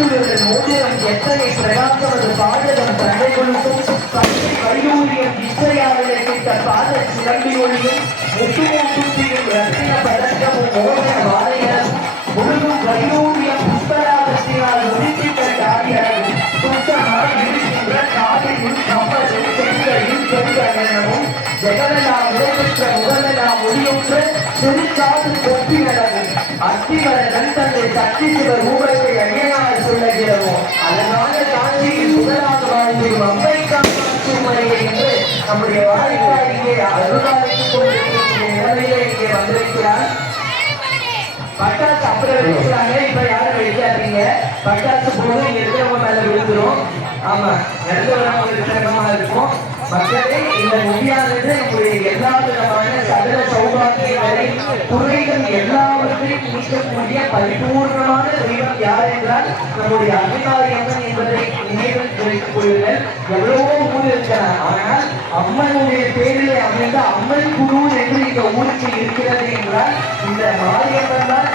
திருத்துவர்கள் மோதிரம் எத்தனை பிரகாசமது பாடகம் தடை கொழுக்கும் பள்ளி கல்லூரியம் இசையாளரை கிட்ட பாத சிலம்பி ஒளியும் முட்டுமூட்டுத்தியும் ரத்தின பதக்கமும் மோதன வாழைகளும் முழுதும் கல்லூரியம் புஷ்பராகத்தினால் ஒதுக்கிட்ட காரியாகும் சுத்தமாக இருக்கின்ற காலையில் கம்பலும் செங்கலில் பெண்களும் ஜெகனெல்லாம் உரைபெற்ற முதலெல்லாம் ஒளியுற்ற திருச்சாது கொப்பி நடக்கும் அத்திவர நண்பனை சக்தி சிவ ரூபத்தை அணியனார் சொல்லுகிறோமோ அதனால காட்சியில் முதலாக வாழ்ந்திடும் அம்பைக்காட்சிமலையை என்று நம்முடைய வாழ்க்கையை இங்கே அருளாளித்துக் கொண்டிருக்கிற நிலையிலே இங்கே வந்திருக்கிறார். பட்டாசு அப்புறம் வைக்கிறாங்க, இப்ப யாரும் வைக்காதீங்க. பட்டாசு போது இங்க இருக்கிறவங்க மேல விழுந்துரும். ஆமா, எடுத்தவங்க சிரமமா இருக்கும். மக்களே, இந்த மொழியானது நம்முடைய எல்லா விதமான சகல சௌபாகியங்களை குறைகள் எல்லாவற்றையும் நீக்கக்கூடிய பரிபூர்ணமான தெய்வம் யார் என்றால் நம்முடைய அபிமாரி அம்மன் என்பதை நினைவில் வைத்துக் கொள்ளுங்கள். எவ்வளவோ ஊர் இருக்கிறார், ஆனால் அம்மனுடைய பேரிலே அமைந்த அம்மன் குரு என்று இந்த ஊருக்கு இருக்கிறது என்றால் இந்த மாரியம்மன் தான்